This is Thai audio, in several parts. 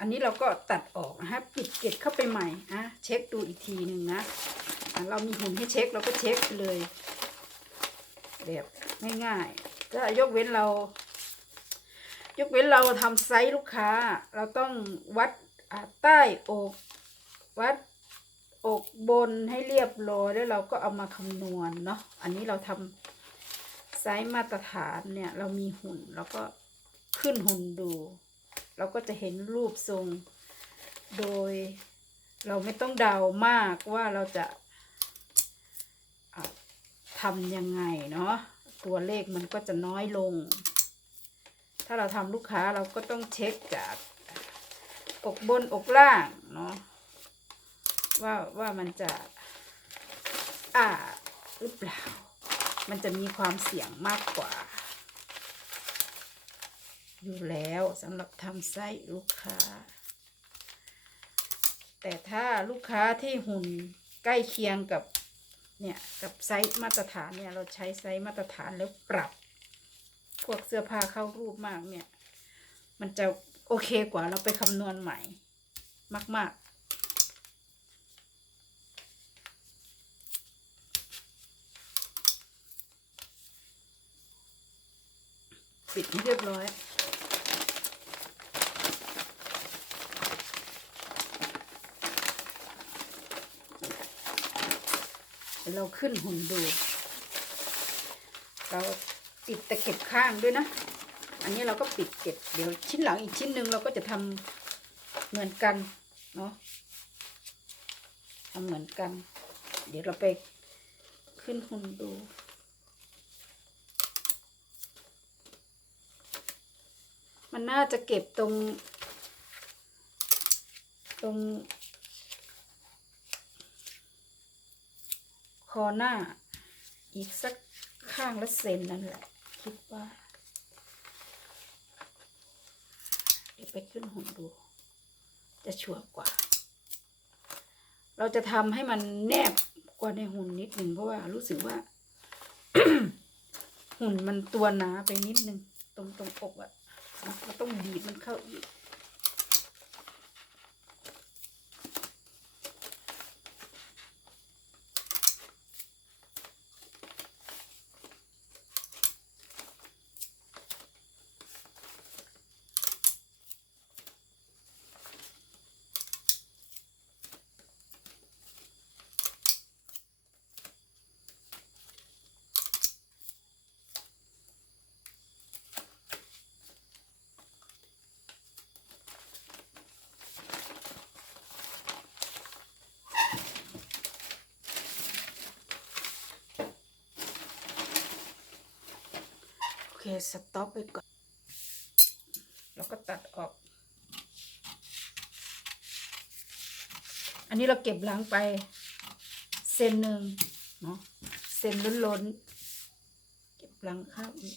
อันนี้เราก็ตัดออกนะฮะปิดเกล็ดเข้าไปใหม่นะเช็คดูอีกทีหนึ่งนะะเรามีหุ่นให้เช็คเราก็เช็คเลยแบบง่ายๆก็ยกเว้นเรา ยกเว้นเราทำไซส์ลูกค้า เราต้องวัดใต้อกวัดอกบนให้เรียบร้อยแล้วเราก็เอามาคำนวณเนาะอันนี้เราทำไซส์มาตรฐานเนี่ย เรามีหุ่นเราก็ขึ้นหุ่นดู เราก็จะเห็นรูปทรง โดยเราไม่ต้องเดามากว่าเราจะทำยังไงเนาะตัวเลขมันก็จะน้อยลง ถ้าเราทำลูกค้าเราก็ต้องเช็คจากอกบนอกล่างเนาะว่าว่ามันจะอ่าหรือเปล่า มันจะมีความเสี่ยงมากกว่า อยู่แล้วสำหรับทำไส้ลูกค้า แต่ถ้าลูกค้าที่หุ่นใกล้เคียงกับเนี่ยกับไซส์มาตรฐานเนี่ยเราใช้ไซส์มาตรฐานแล้วปรับ พวกเสื้อผ้าเข้ารูปมากเนี่ย มันจะโอเคกว่าเราไปคำนวณใหม่ มาก ๆปิดให้เรียบร้อย เราขึ้นหุ่นดู เราปิดตะเข็บข้างด้วยนะ อันนี้เราก็ปิดเก็บ เดี๋ยวชิ้นหลังอีกชิ้นหนึ่งเราก็จะทำเหมือนกันเนาะทำเหมือนกัน เดี๋ยวเราไปขึ้นหุ่นดูมันน่าจะเก็บตรง ตรง อหน้า อีกสักข้างละเซนนั่นแหละ คิดว่า เดี๋ยวไปขึ้นหุ่นดู จะชัวร์กว่า เราจะทำให้มันแนบกว่าในหุ่นนิดหนึ่งเพราะว่ารู้สึกว่า หุ่นมันตัวหนาไปนิดนึง ตรงตรงอกอะนะเราต้องบีบมันเข้าอีก สต็อปไปก่อน แล้วก็ตัดออก อันนี้เราเก็บหลังไปเซนหนึ่งเนาะเซนล้นๆ เก็บหลังข้าวอีก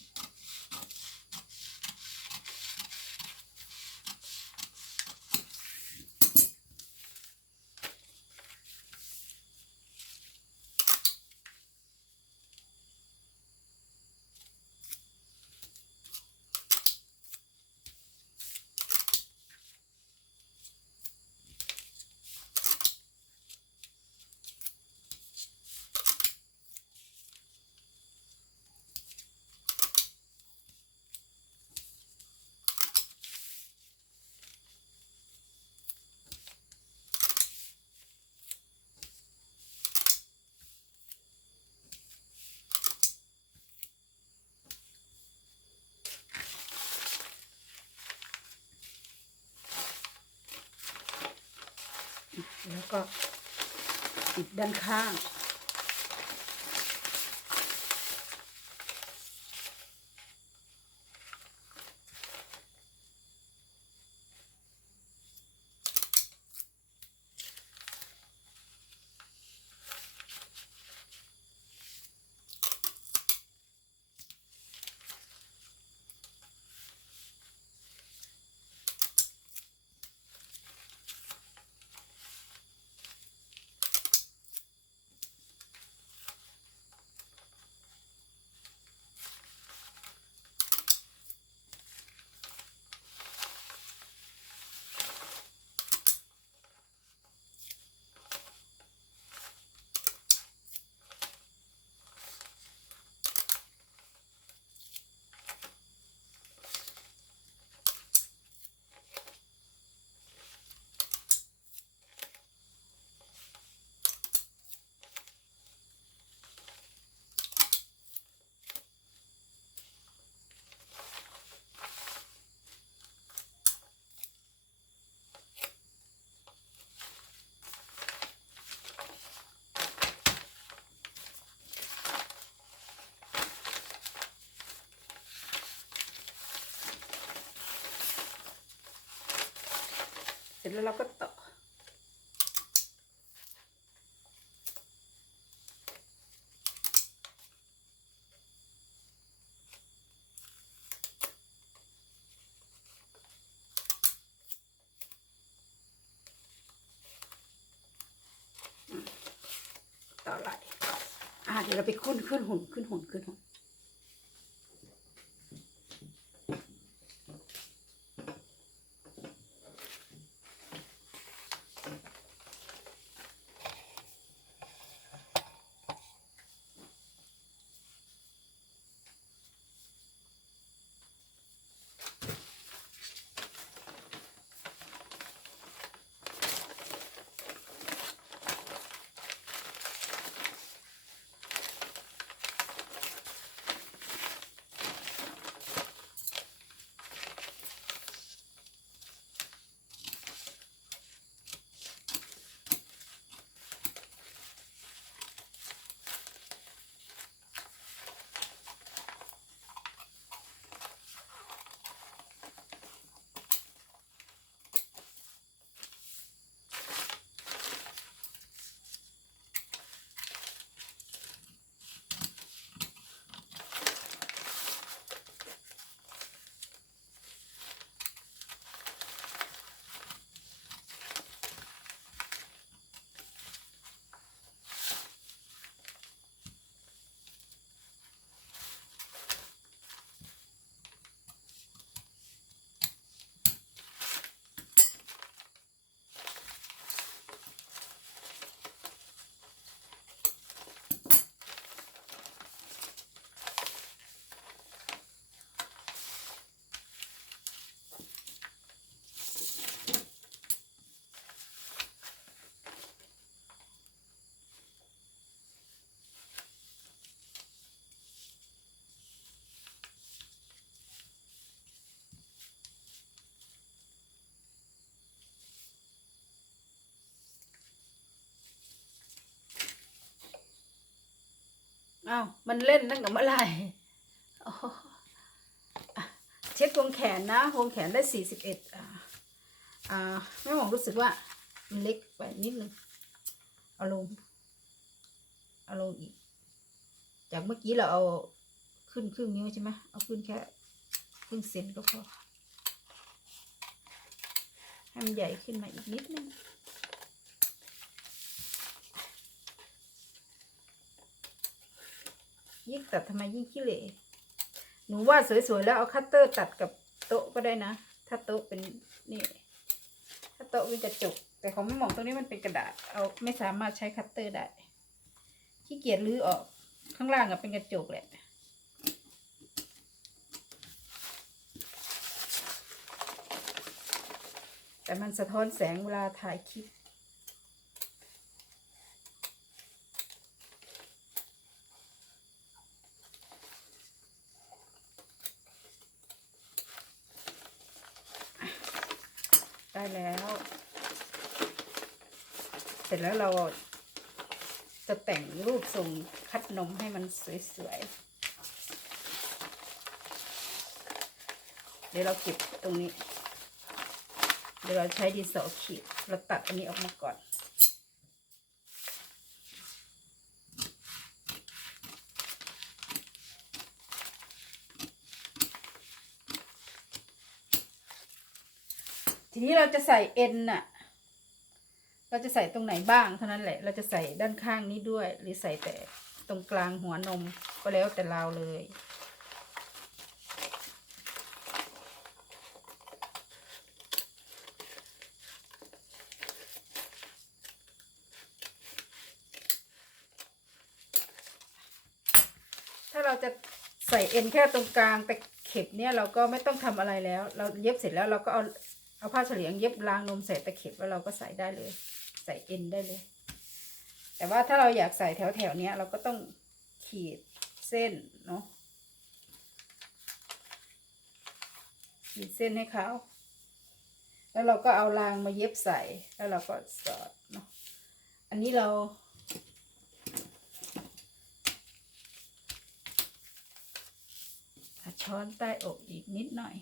แล้ว ก็ปิดด้านข้าง ร็จแล้วเราก็ต่อต่อไหลอ่าเดี๋ยวเราไปขึ้นขึ้นหุ่นขึ้นหุ่นขึ้นหุ่น อ้าวมันเล่นตั้งแต่เมื่อไหร่เช็ควงแขนนะวงแขนได้สี่สิบเอ็ดอ่าแม่หมองรู้สึกว่ามันเล็กไปนิดนึงเอาลงเอาลงอีก จากเมื่อกี้เราเอาขึ้นครึ่งนิ้วใช่ไหมเอาขึ้นแค่ครึ่งเซนก็พอให้มันใหญ่ขึ้นมาอีกนิดนึง ยิ่งตัดทำไมยิ่งขี้เหร่หนูว่าสวยๆแล้วเอาคัตเตอร์ตัดกับโต๊ะก็ได้นะ ถ้าโต๊ะเป็นนี่ถ้าโต๊ะเป็นกระจก แต่ของไม่หมองตรงนี้มันเป็นกระดาษ เอาไม่สามารถใช้คัตเตอร์ได้ ขี้เกียจรื้อออก ข้างล่างอะเป็นกระจกแหละแต่มันสะท้อนแสงเวลาถ่ายคลิป ได้แล้ว เสร็จแล้วเราจะแต่งรูปทรงคัดนมให้มันสวยๆ เดี๋ยวเราเก็บตรงนี้ เดี๋ยวเราใช้ดินสอขีด เราตัดอันนี้ออกมาก่อน ที นี้เราจะใส่เอ็นน่ะ เราจะใส่ตรงไหนบ้างเท่านั้นแหละ เราจะใส่ด้านข้างนี้ด้วย หรือใส่แต่ตรงกลางหัวนมก็แล้วแต่เราเลย ถ้าเราจะใส่เอ็นแค่ตรงกลางแต่เข็บเนี่ยเราก็ไม่ต้องทำอะไรแล้ว เราเย็บเสร็จแล้วเราก็เอา เอาผ้าเฉลียงเย็บรางนมใส่ตะเข็บแล้วเราก็ใส่ได้เลย ใส่เอ็นได้เลย แต่ว่าถ้าเราอยากใส่แถวแถวๆเนี้ยเราก็ต้องขีดเส้นเนาะขีดเส้นให้เขาแล้วเราก็เอารางมาเย็บใส่แล้วเราก็สอดเนาะอันนี้เรา ช้อนใต้อกอีกนิดหน่อย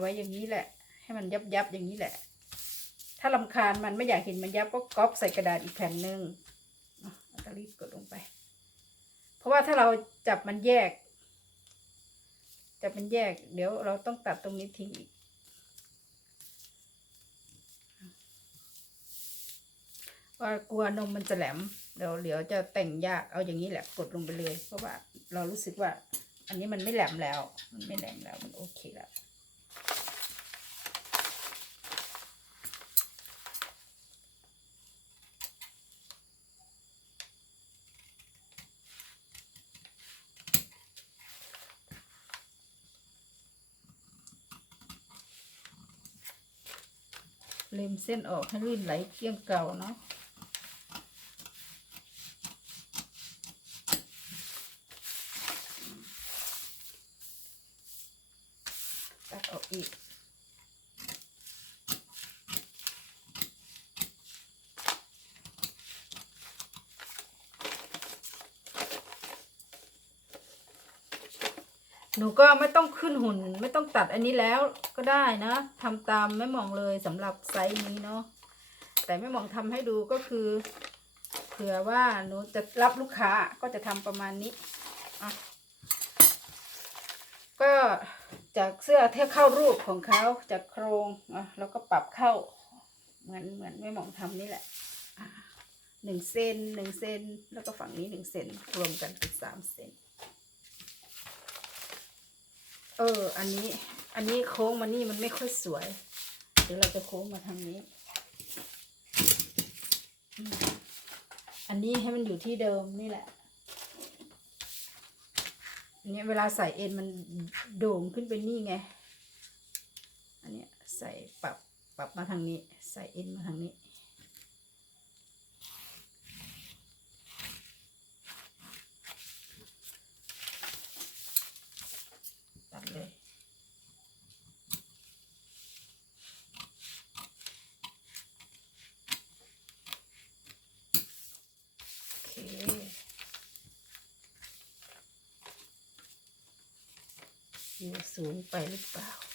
ไว้อย่างนี้แหละ ให้มันยับยับอย่างนี้แหละ ถ้าลำคาญมันไม่อยากเห็นมันยับก็ก๊อปใส่กระดาษอีกแผ่นหนึ่งอะเอาตะลีดกดลงไป เพราะว่าถ้าเราจับมันแยก จับมันแยก เดี๋ยวเราต้องตัดตรงนี้ทิ้งอีกว่ากลัวนมมันจะแหลมเดี๋ยวเดี๋ยวจะแต่งยากเอาอย่างนี้แหละกดลงไปเลย เพราะว่าเรารู้สึกว่า อันนี้มันไม่แหลมแล้ว มันไม่แหลมแล้วมันโอเคแล้ว ส้นออกให้ลื่นไหลเกี่ยงเก่าเนาะตัดออกอีก หนูก็ไม่ต้องขึ้นหุ่น ไม่ต้องตัดอันนี้แล้วก็ได้นะทำตามแม่หมองเลยสำหรับไซส์นี้เนาะแต่แม่หมองทำให้ดูก็คือ เผื่อว่าหนูจะรับลูกค้าก็จะทำประมาณนี้อะก็จากเสื้อเทียเข้ารูปของเขาจากโครงอะแล้วก็ปรับเข้า เหมือนเหมือนแม่หมองทำนี่แหละหนึ่งเซนหนึ่งเซนแล้วก็ฝั่งนี้หนึ่งเซนรวมกันเป็นสามเซน เออ อันนี้ อันนี้โค้งมานี่มันไม่ค่อยสวย เดี๋ยวเราจะโค้งมาทางนี้ อันนี้ให้มันอยู่ที่เดิมนี่แหละอันนี้เวลาใส่เอ็นมันโด่งขึ้นไปนี่ไง อันเนี้ยใส่ปรับปรับมาทางนี้ ใส่เอ็นมาทางนี้ ตัดเลย โอเค อยู่ สูง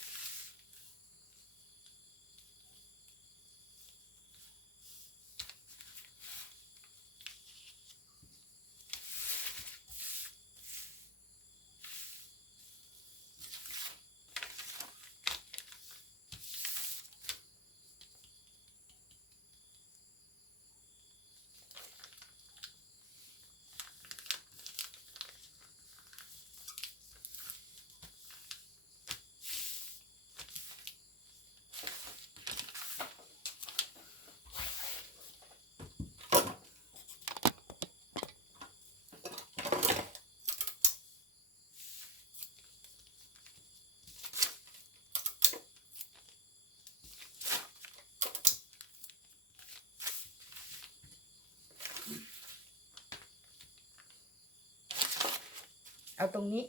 เอาตรงนี้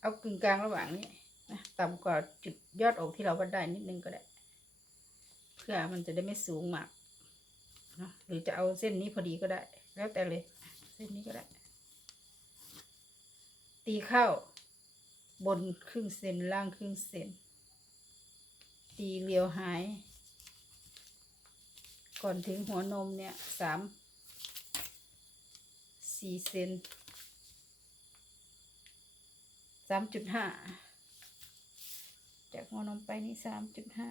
เอากึ่งกลางระหว่างนี้นะต่ำกว่าจุดยอดอกที่เราวัดได้นิดนึงก็ได้ เพื่อมันจะได้ไม่สูงมากเนะหรือจะเอาเส้นนี้พอดีก็ได้ แล้วแต่เลย เส้นนี้ก็ได้ ตีเข้า บนครึ่งเซนล่างครึ่งเซนตีเรียวหาย ก่อนถึงหัวนมเนี่ยสามสี่เซน สามจุดห้าจากหัวนมไปนี่สามจุดห้า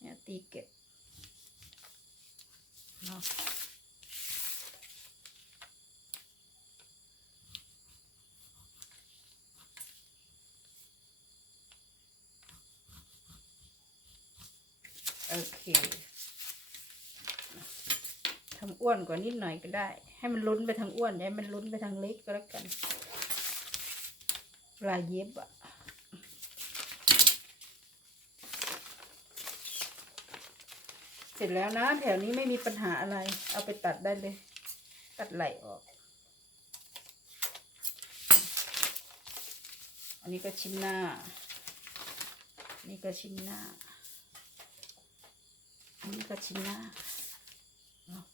เนี่ยตีเก็บเนาะโอเคทำอ้วนกว่านิดหน่อยก็ได้ ให้มันลุ้นไปทางอ้วนอย่าให้มันลุ้นไปทางเล็กก็แล้วกัน ลายเย็บอะเสร็จแล้วนะ แถวนี้ไม่มีปัญหาอะไร เอาไปตัดได้เลย ตัดไหลออก อันนี้ก็ชิ้นหน้า นี่ก็ชิ้นหน้า อันนี้ก็ชิ้นหน้าเนาะ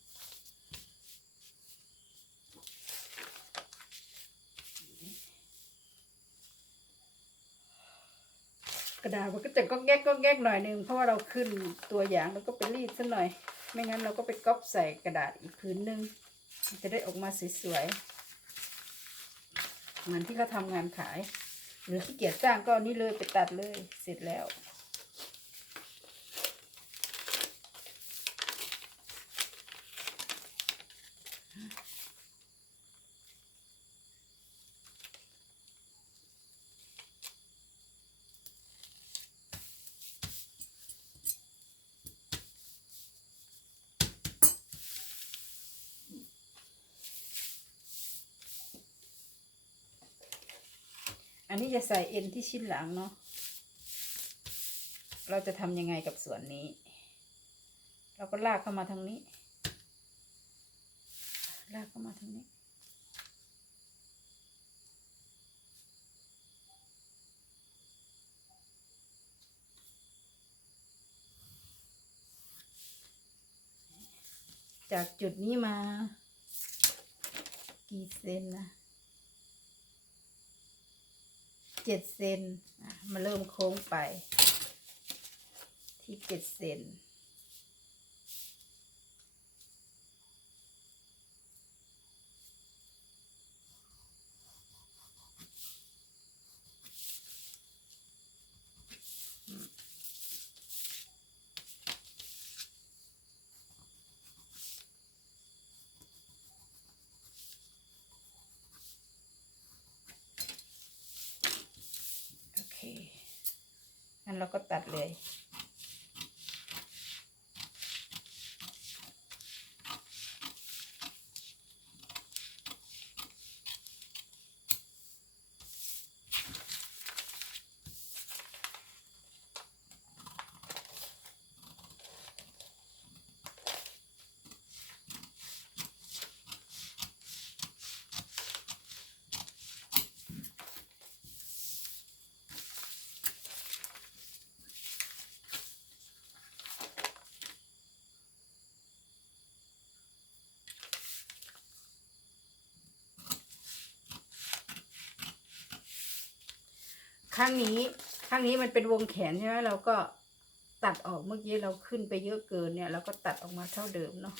กระ ดา มันก็จะก็แงกก็แงกหน่อยหนึงเพราะว่าเราขึ้นตัวอย่างแล้วก็ไปรีดซะหน่อย ไม่งั้นเราก็ไปก๊อปใส่กระดาษอีกพื้นหนึ่งจะได้ออกมาสวยๆเหมือนที่เขาทำงานขาย หรือขี้เกียจจ้างก็นี่เลยไปตัดเลยเสร็จแล้ว อันนี้จะใส่เอ็นที่ชิ้นหลังเนาะ เราจะทำยังไงกับส่วนนี้ เราก็ลากเข้ามาทางนี้ ลากเข้ามาทางนี้จากจุดนี้มา กี่เซนนะ เจ็ดเซนมาเริ่มโค้งไป ที่เจ็ดเซนโอเค งั้น เราก็ตัดเลย ข้างนี้ข้างนี้มันเป็นวงแขนใช่ไหมเราก็ตัดออกเมื่อกี้เราขึ้นไปเยอะเกินเนี่ย เราก็ตัดออกมาเท่าเดิมเนาะ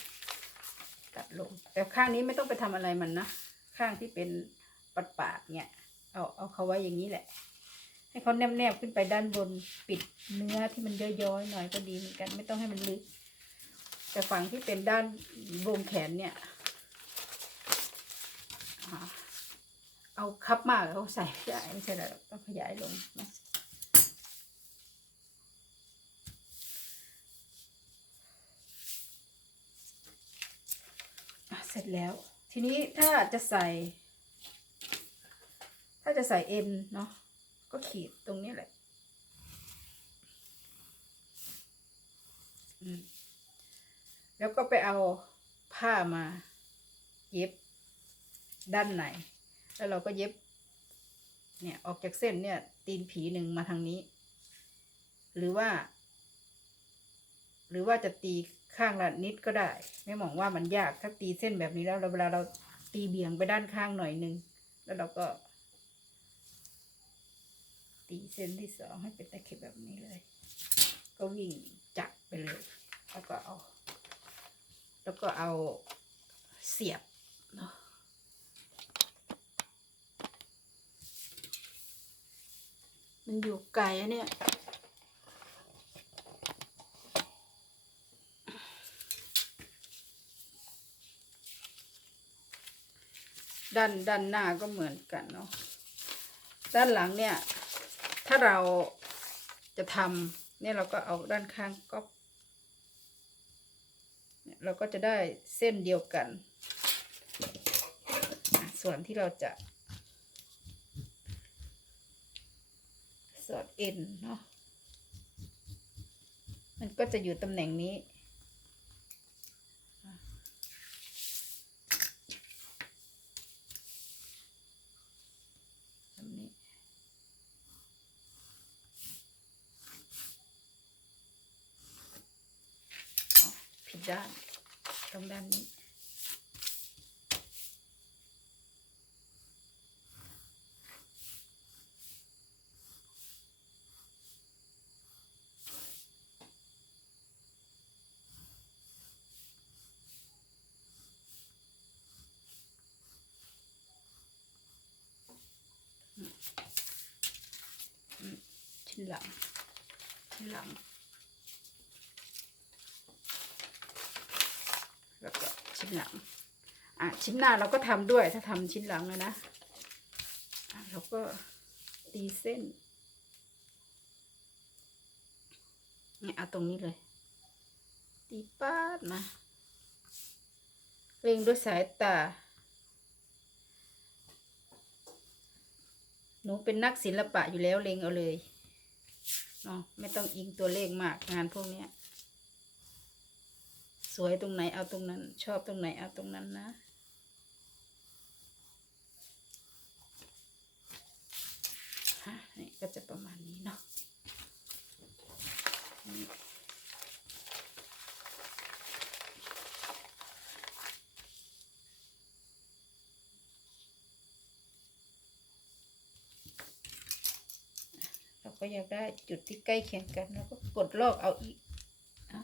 ตัดลง แต่ข้างนี้ไม่ต้องไปทำอะไรมันนะข้างที่เป็นปัดปาดเนี่ย เอาเอาเขาไว้อย่างนี้แหละ ให้เขาแนบๆขึ้นไปด้านบนปิดเนื้อที่มันย้อยๆหน่อยก็ดีเหมือนกัน ไม่ต้องให้มันลึก แต่ฝั่งที่เป็นด้านวงแขนเนี่ย่า เอาคับมากเขาใส่ขยายไม่ใช่หรอกต้องขยายลงนะเสร็จแล้ว ทีนี้ถ้าจะใส่ ถ้าจะใส่เอ็นเนาะก็ขีดตรงนี้แหละแล้วก็ไปเอาผ้ามา เย็บด้านใน แล้วเราก็เย็บ เนี่ยออกจากเส้นเนี่ย ตีนผีหนึ่งมาทางนี้ หรือว่า หรือว่าจะตีข้างละนิดก็ได้ ไม่มองว่ามันยากถ้าตีเส้นแบบนี้แล้วเราเวลาเราตีเบี่ยงไปด้านข้างหน่อยหนึ่งแล้วเราก็ ตีเส้นที่สองให้เป็นตะเข็บแบบนี้เลย ก็วิ่งจับไปเลย แล้วก็เอา แล้วก็เอาเสียบเนาะ มันอยู่ไกลอะเนี่ย ด้านด้านหน้าก็เหมือนกันเนาะ ด้านหลังเนี่ย ถ้าเราจะทำเนี่ยเราก็เอาด้านข้างก็เราก็จะได้เส้นเดียวกัน ส่วนที่เราจะ สอดเอ็นเนาะมันก็จะอยู่ตำแหน่งนี้อะแบบนี้อ๋อผิดด้าน ตรงด้านนี้ อ ชิ้นหลังชิ้นหลัง แล้วก็ชิ้นหลัง อะชิ้นหน้าเราก็ทำด้วยถ้าทำชิ้นหลังเลยนะอะเราก็ตีเส้นเนี่ยเอาตรงนี้เลย ตีป้าดมาเล็งด้วยสายตา หนูเป็นนักศิลปะอยู่แล้วเล็งเอาเลย เนาะไม่ต้องอิงตัวเลขมากงานพวกเนี้ย สวยตรงไหนเอาตรงนั้น ชอบตรงไหนเอาตรงนั้นนะฮะนี่ก็จะประมาณนี้เราก็ อยากได้จุดที่ใกล้เคียงกัน แล้วก็กดลอกเอาอีกอะ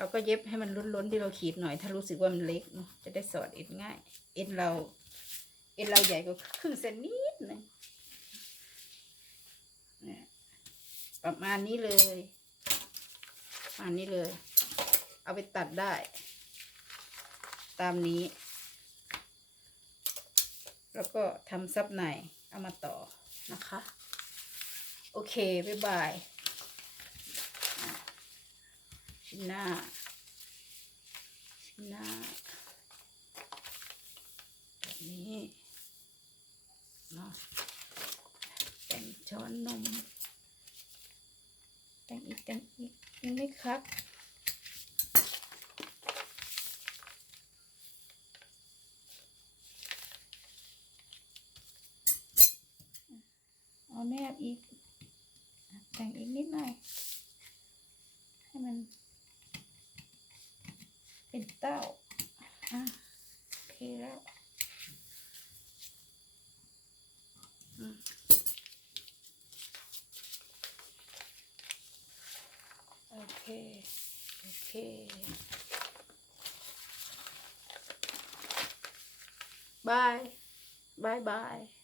เราก็เย็บให้มันล้นๆที่เราขีดหน่อย ถ้ารู้สึกว่ามันเล็กเนาะจะได้สอดเอ็นง่าย เอ็นเรา เอ็นเราใหญ่กว่าครึ่งเซนนิดนึงเนี่ประมาณนี้เลยประมาณนี้เลย เอาไปตัดได้ ตามนี้ แล้วก็ทำซับในเอามาต่อนะคะ โอเค บ๊ายบาย ชิ้นหน้าชิ้นหน้าแบบนี้เนาะแต่งช้อนนมแต่งอีกแต่งอีกยังไม่คัด Bye-bye.